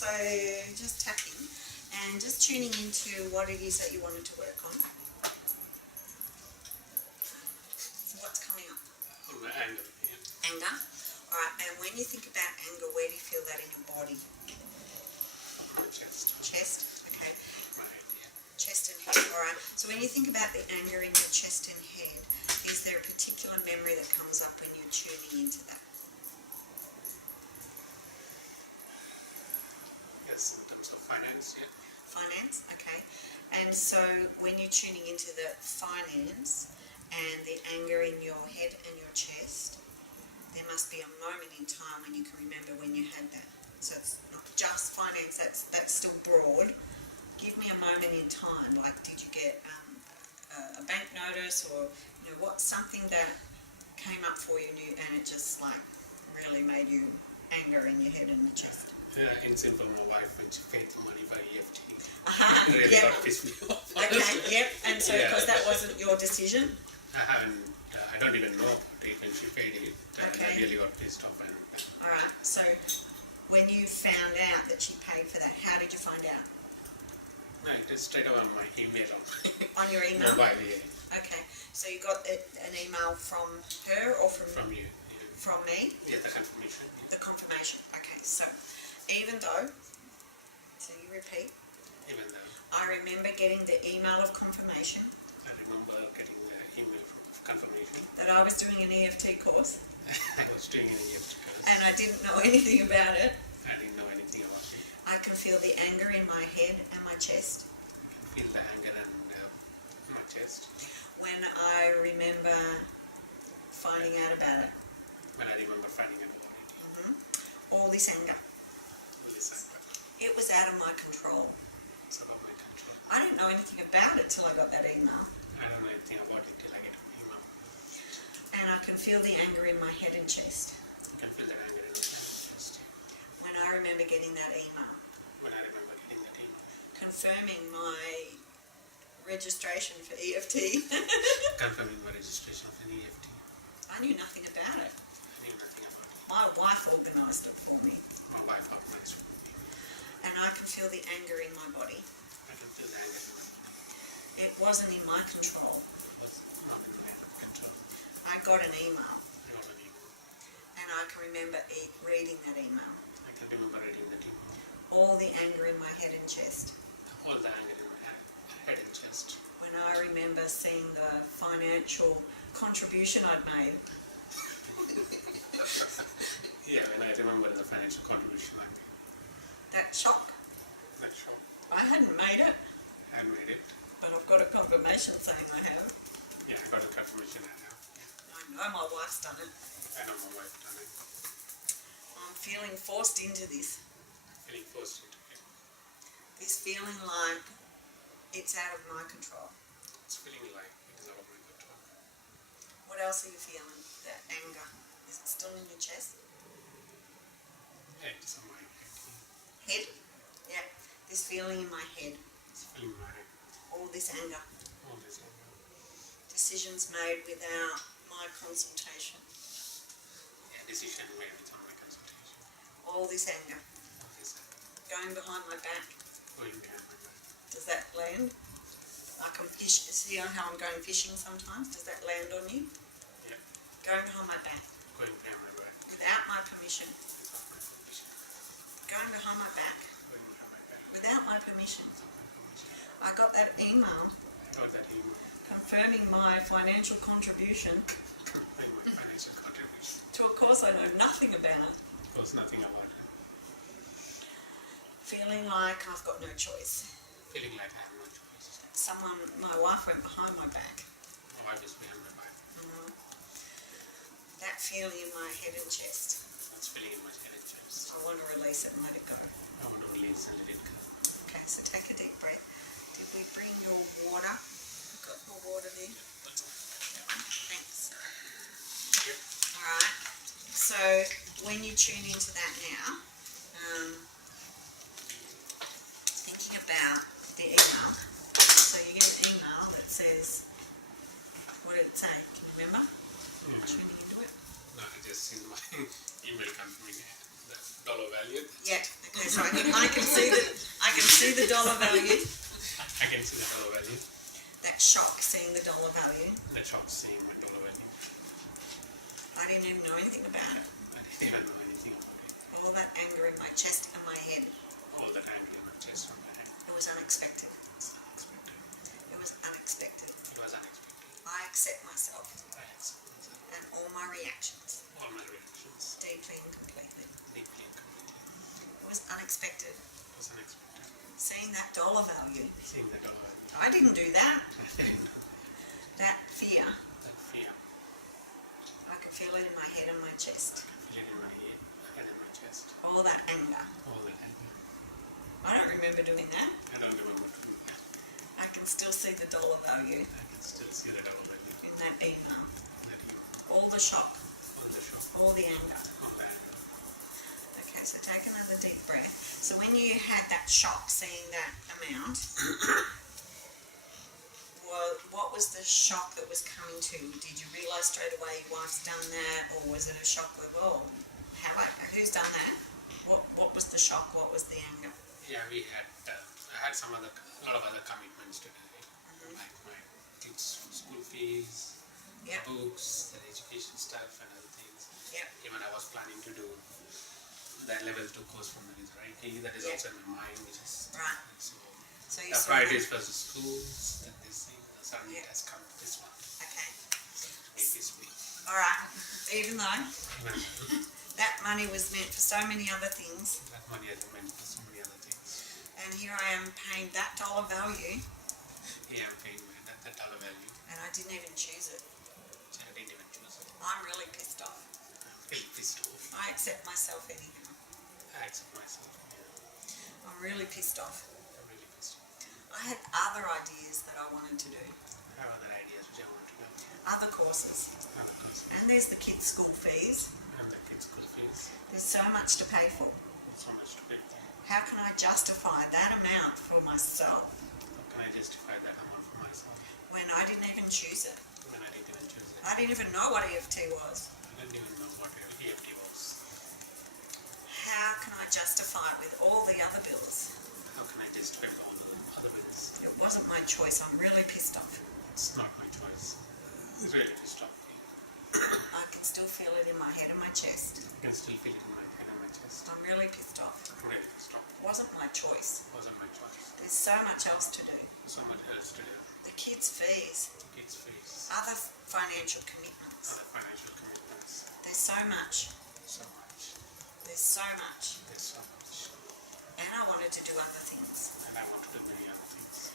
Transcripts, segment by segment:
so just tapping and just tuning into what it is that you wanted to work on. So what's coming up? Anger. Yeah. Anger. All right, and when you think about anger, where do you feel that in your body? My chest. Chest, okay. Right, yeah. Chest and head, all right. So when you think about the anger in your chest and head, is there a particular memory that comes up when you're tuning into that? Yes, in terms of finance, yeah. Finance, okay. And so when you're tuning into the finance and the anger in your head and your chest, there must be a moment in time when you can remember when you had that. So it's not just finance, that's still broad. Give me a moment in time, like did you get a bank notice or what's something that came up for you and it just like really made you anger in your head and your chest? In simple, my wife, when she paid the money by EFT, Really got pissed me off. Okay, yep, and so because that wasn't your decision? I don't even know about it when she paid it, and I really got pissed off. Alright, so when you found out that she paid for that, how did you find out? It is straight away on my email. On your email? Mobile, yeah. Okay, so you got an email from her or from you? Yeah. From me? Yeah, the confirmation. The confirmation, okay, so even though, so you repeat, Even though I remember getting the email of confirmation I remember getting the email of confirmation that I was doing an EFT course I was doing an EFT course and I didn't know anything about it. I didn't know anything about it. I can feel the anger in my head and my chest. I can feel the anger in my chest. When I remember finding out about it. When I remember finding out about it. All this anger. It was out of my control. It's about my control. I didn't know anything about it till I got that email. I don't know anything about it till I get an email. And I can feel the anger in my head and chest. I can feel the anger in my chest. When I remember getting that email. When I remember getting that email. Confirming my registration for EFT. Confirming my registration for EFT. I knew nothing about it. I knew nothing about it. My wife organised it for me. My wife organised it for me. And I can feel the anger in my body. I can feel the anger in my body. It wasn't in my control. It was not in my control. I got an email. I got an email. And I can remember reading that email. I can remember reading that email. All the anger in my head and chest. All the anger in my head and chest. When I remember seeing the financial contribution I'd made. Yeah, when I remember the financial contribution I made. That shock. That shock. I hadn't made it. I made it. But I've got a confirmation saying I have. Yeah, I got a confirmation I have. I know my wife's done it. I know my wife done it. I'm feeling forced into this. Feeling forced into it. This feeling like it's out of my control. It's feeling like it is out of my control. What else are you feeling? That anger. Is it still in your chest? Yeah, it's on my head. Head? Yeah. This feeling in my head. It's feeling in my head. All this anger. All this anger. Decisions made without my consultation. Yeah, decision made without my consultation. All this anger. All this anger. Going behind my back. Going behind my back. Does that land? I can fish. See how I'm going fishing sometimes? Does that land on you? Yeah. Going behind my back. Going behind my back. Without my permission. Without my permission. Going behind my back. Going behind my back. Without my permission. Without my permission. I got that email I got that email. confirming my financial contribution Confirming my financial contribution. to a course I know nothing about. There was nothing about it. Feeling like I've got no choice. Feeling like I have no choice. My wife went behind my back. My wife is behind my back. That feeling in my head and chest. That's feeling in my head and chest. I want to release it and let it go. I want to release and let it go. Okay, so take a deep breath. Did we bring your water? You've got your water there? Thanks. Alright, so when you tune into that now, thinking about the email, so you get an email that says, what did it say? Remember? Tuning into it? No, I just seen my email confirming the dollar value. Yeah. Okay, so I can see the dollar value. I can see the dollar value. That shock seeing the dollar value. That shock seeing the dollar value. I didn't even know anything about it. I didn't even know anything about it. All that anger in my chest and my head. All that anger in my chest and my head. It was unexpected. It's unexpected. It was unexpected. It was unexpected. I accept myself I accept myself. and all my reactions All my reactions. deeply and completely. Deeply and completely. It was unexpected. It was unexpected. Seeing that dollar value. Seeing the dollar value. I didn't do that. I didn't know That fear, that fear. I could feel it in my head and my chest. I can feel it in my head and my chest. All that anger. All that anger. I don't remember doing that. I don't remember doing that. I can still see the dollar value I can still see the dollar value. in that email. That email. All the shock, On the shop. all the anger. On the anger. Okay, so take another deep breath. So when you had that shock seeing that amount, what was the shock that was coming to you? Did you realise straight away your wife's done that, or was it a shock of, oh, who's done that? What was the shock? What was the anger? Yeah, we had. I had a lot of other commitments to do, like my kids' school fees, Yep. books, and education stuff, and other things. Yep. Even I was planning to do the level 2 course from the Mizrahi. That is Yep. also in my mind, which is Right. so. So you The saw priorities that. was the schools, then this thing. Suddenly Yep. it has come to this one. Okay. So it is me. All right. Even though Even that money was meant for so many other things, that money has been meant for so many other things. and here I am paying that dollar value, Here I'm paying that dollar value. and I didn't even choose it. So I didn't even choose it. I'm really pissed off. I'm really pissed off. I accept myself anyhow. I accept myself. Yeah. I'm really pissed off. I'm really pissed off. I had other ideas that I wanted to do, I have other ideas which I want to do. other courses, Other concepts. and there's the kids' school fees. And the kids' school fees. There's so much to pay for. So much to pay. How can I justify that amount for myself How can I justify that amount for myself when I didn't even choose it? when I didn't even choose it? I didn't even know what EFT was. I didn't even know what EFT was. How can I justify it with all the other bills? How can I justify all the other bills? It wasn't my choice. I'm really pissed off. It's not my choice. It's really pissed off. I can still feel it in my head and my chest. I can still feel it in my head and my chest. I'm really pissed off. I'm really pissed off. It wasn't my choice. It wasn't my choice. There's so much else to do. So much else to do. The kids' fees, Kids' fees. other financial commitments. Other financial commitments. There's so much. So much. There's so much. There's so much. And I wanted to do other things. And I want to do many other things.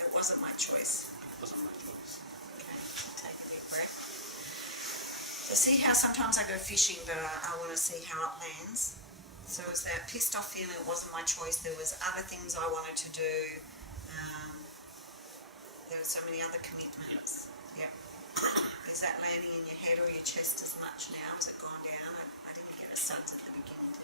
It wasn't my choice. It wasn't my choice. Okay, take a deep breath. So see how sometimes I go fishing, but I want to see how it lands. So it was that pissed off feeling. It wasn't my choice. There was other things I wanted to do. There were so many other commitments. Yep. Is that landing in your head or your chest as much now? Has it gone down? I didn't get a sense at the beginning.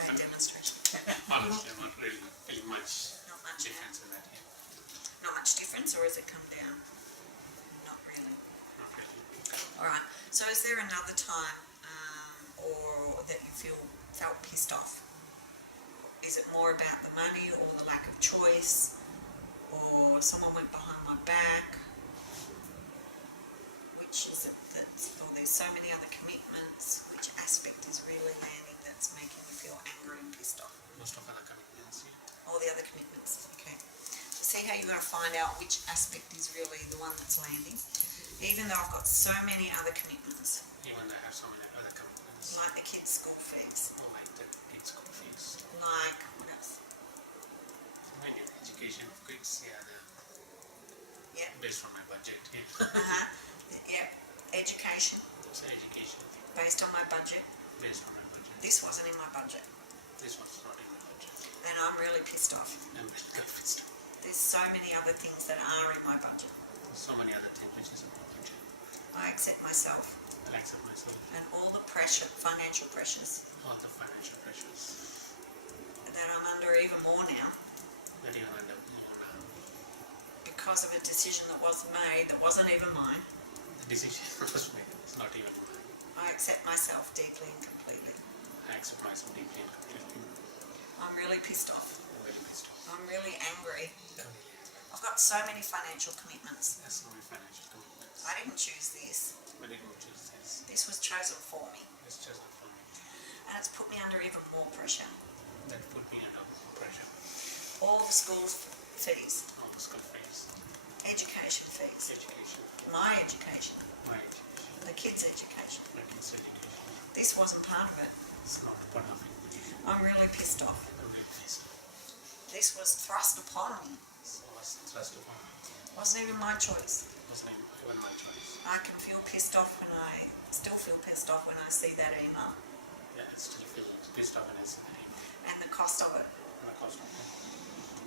Bad demonstration. Honestly, I'm not really feeling much Not much now. difference in that here. Not much difference, or has it come down? Not really. Not really. All right. So is there another time, or that you felt pissed off? Is it more about the money or the lack of choice, or someone went behind my back? Which is it or there's so many other commitments? Which aspect is really landing that's making you feel angry and pissed off? Most of other commitments, yeah. All the other commitments. Okay. See how you're going to find out which aspect is really the one that's landing. Even though I've got so many other commitments, Even I have so many other commitments. like the kids' school fees, Like the kids' school fees. like what else? When you education of kids, yeah, Yep. based on my budget, yeah. Yep. Education, So education based on my budget. based on my budget. This wasn't in my budget, This one's not in my budget. and I'm really pissed off. I'm really pissed off. There's so many other things that are in my budget. So many other things which is in my budget. I accept myself I accept myself. and all the pressure, financial pressures All the financial pressures that I'm under even more now that you end up more now. because of a decision that wasn't made, that wasn't even mine. The decision was made. It's not even mine. I accept myself deeply and completely. I I accept myself deeply and completely. I'm really pissed off. I'm very pissed off. I'm really angry. I'm really angry. I've got so many financial commitments. There's so many financial commitments. I didn't choose this. But it was just this. This was chosen for me. It's just not for me. And it's put me under even more pressure. That put me under pressure. All the school fees, All the school fees, education fees, education, my education, my education, the kids' education. my kids' education. This wasn't part of it. It's not part of it. I'm really pissed off. I'm really pissed off. This was thrust upon me. So I was thrust upon me. It wasn't even my choice. It wasn't even my choice. I can feel pissed off when I still feel pissed off when I see that email Yeah, I still feel pissed off when I see that email. and the cost of it. And the cost of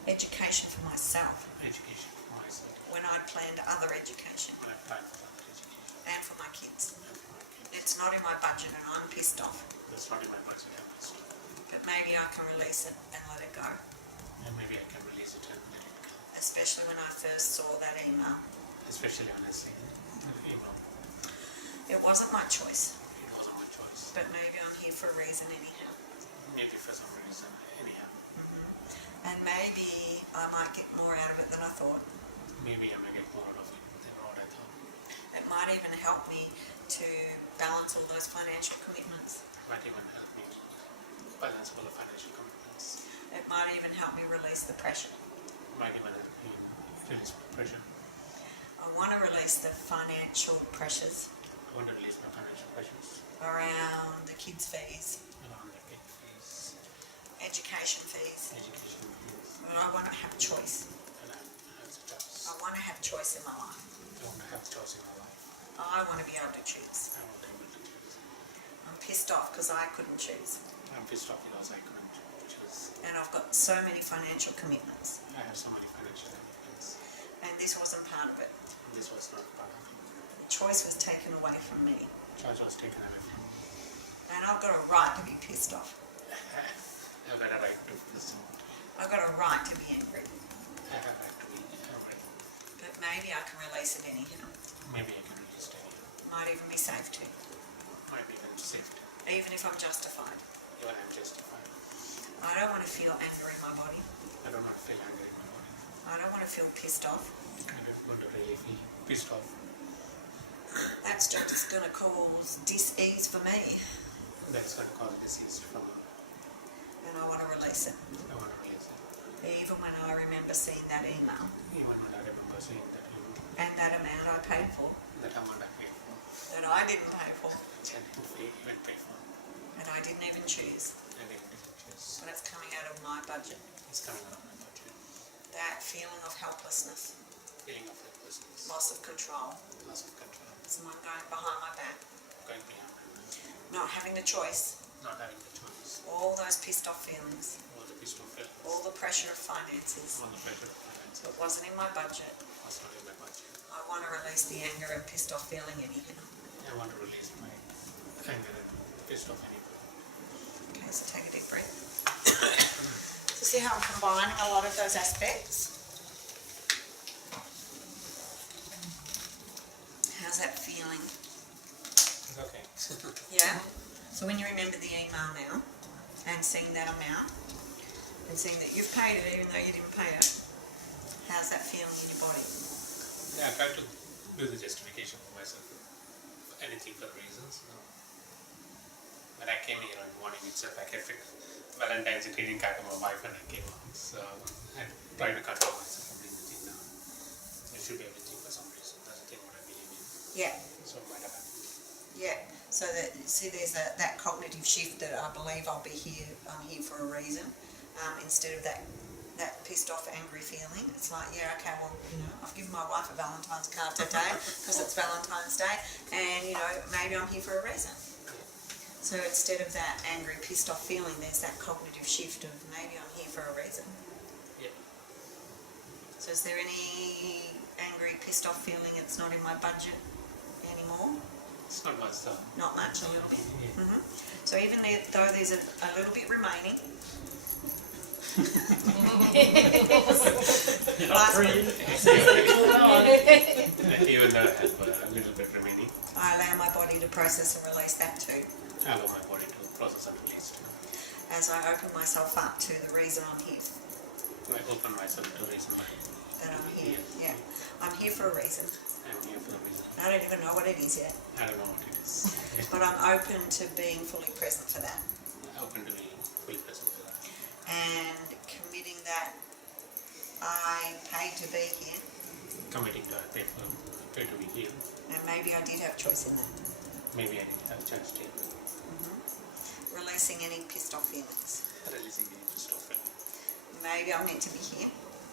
Education for myself education for myself. when I'd planned other education When I applied for other education and for my kids. and for my kids. It's not in my budget and I'm pissed off. That's not in my budget. I'm pissed off. But maybe I can release it and let it go. And maybe I can release it and let it go. Especially when I first saw that email. Especially when I see the email. It wasn't my choice, It wasn't my choice. but maybe I'm here for a reason anyhow. Maybe for some reason. Anyhow. And maybe I might get more out of it than I thought. Maybe I may get more out of it than what I thought. It might even help me to balance all those financial commitments. It might even help me balance all the financial commitments. It might even help me release the pressure. It might even help me release my pressure. I want to release the financial pressures I want to release my financial pressures around the kids' fees, around the kid fees, education fees. education fees, But I want to have choice. and I have the choice. I want to have choice in my life. I want to have choice in my life. I want to be able to choose. I want to be able to choose. I'm pissed off because I couldn't choose. I'm pissed off because I couldn't choose. And I've got so many financial commitments. I have so many financial commitments. And this wasn't part of it. This was not part of it. The choice was taken away from me. Choice was taken away from me. And I've got a right to be pissed off. I've got a right to listen. I've got a right to be angry. I have a right to be angry. But maybe I can release it anyhow. Maybe I can release it anyhow. Might even be safe to. Might be even safe. Even if I'm justified. Even I'm justified. I don't want to feel anger in my body. I don't want to feel angry in my body. I don't want to feel pissed off. I don't want to really feel pissed off. That's just going to cause dis-ease for me. That's going to cause disease from me. And I want to release it. I want to release it. Even when I remember seeing that email Even when I remember seeing that email, and that amount I paid for, that amount I paid for, that I didn't pay for, and even pay for, and I didn't even choose. and it didn't choose. But it's coming out of my budget. It's coming out of my budget. That feeling of helplessness, Feeling of helplessness, loss of control, loss of control, someone going behind my back, going beyond my mind, not having the choice, not having the choice, all those pissed off feelings, all the pissed off feelings, all the pressure of finances. all the pressure of finances, It wasn't in my budget. was not in my budget. I want to release the anger and pissed off feeling anyhow. I want to release my anger and pissed off anymore. Okay, so take a deep breath. So see how I'm combining a lot of those aspects? How's that feeling? It's okay. Yeah? So when you remember the email now and seeing that amount and seeing that you've paid it even though you didn't pay it, how's that feeling in your body? Yeah, I try to do the justification for myself. Anything for the reasons. When I came here on the morning itself, I kept Valentine's greeting card to my wife when I came home. So I tried to control myself from bringing the thing down. It should be everything for some reason. That's the thing what I believe in. Yeah, So it might have happened. yeah. So that, see, there's that cognitive shift that I believe I'm here for a reason, instead of that pissed off, angry feeling. It's like, yeah, okay, well, I've given my wife a Valentine's card today because it's Valentine's Day, and, maybe I'm here for a reason. So instead of that angry, pissed off feeling, there's that cognitive shift of maybe I'm here for a reason. Yeah. So is there any angry, pissed off feeling that's not in my budget anymore? It's not much though. Not much, a little bit. Yeah. So even though there's a little bit remaining, Even though I have a little bit remaining, I I allow my body to process and release that too. I allow my body to process and release too. As I open myself up to the reason I'm here, I open myself to reason why that I'm here. Yeah, I'm here for a reason. I'm here for a reason. I don't even know what it is yet, I don't know what it is. but I'm open to being fully present for that Open to being fully present for that. and committing that I paid to be here, Committing to pay to be here. and maybe I did have choice in that. Maybe I didn't have a chance to Releasing any pissed off feelings. releasing the interest of it. Maybe I'm meant to be here.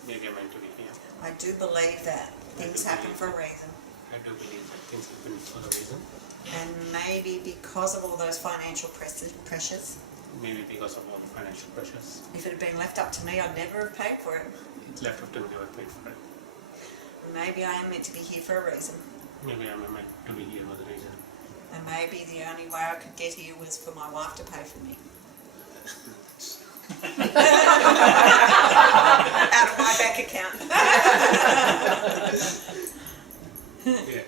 Maybe I'm meant to be here. I do believe that things happen for a reason. I do believe that things happen for a reason. And maybe because of all those financial pressures, Maybe because of all the financial pressures. if it had been left up to me, I'd never have paid for it. It's left up to me to pay for it. Maybe I am meant to be here for a reason. Maybe I'm meant to be here for the reason. And maybe the only way I could get here was for my wife to pay for me. Out of my bank account. Yeah.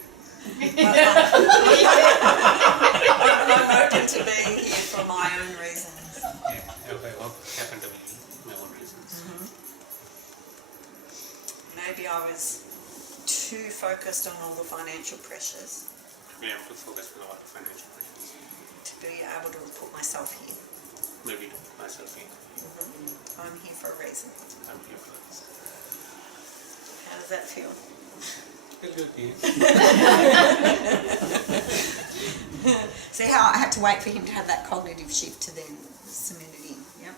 I'm open to being here for my own reasons. Yeah. I happen to be my own reasons. Maybe I was too focused on all the financial pressures Maybe I'm too focused on all the financial pressures. to be able to put myself here. Maybe to put myself in. I'm here for a reason. I'm here for this. How does that feel? Feel good, yeah. See how I had to wait for him to have that cognitive shift to then cement it in. Yep.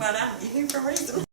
Well done. You're here for a reason.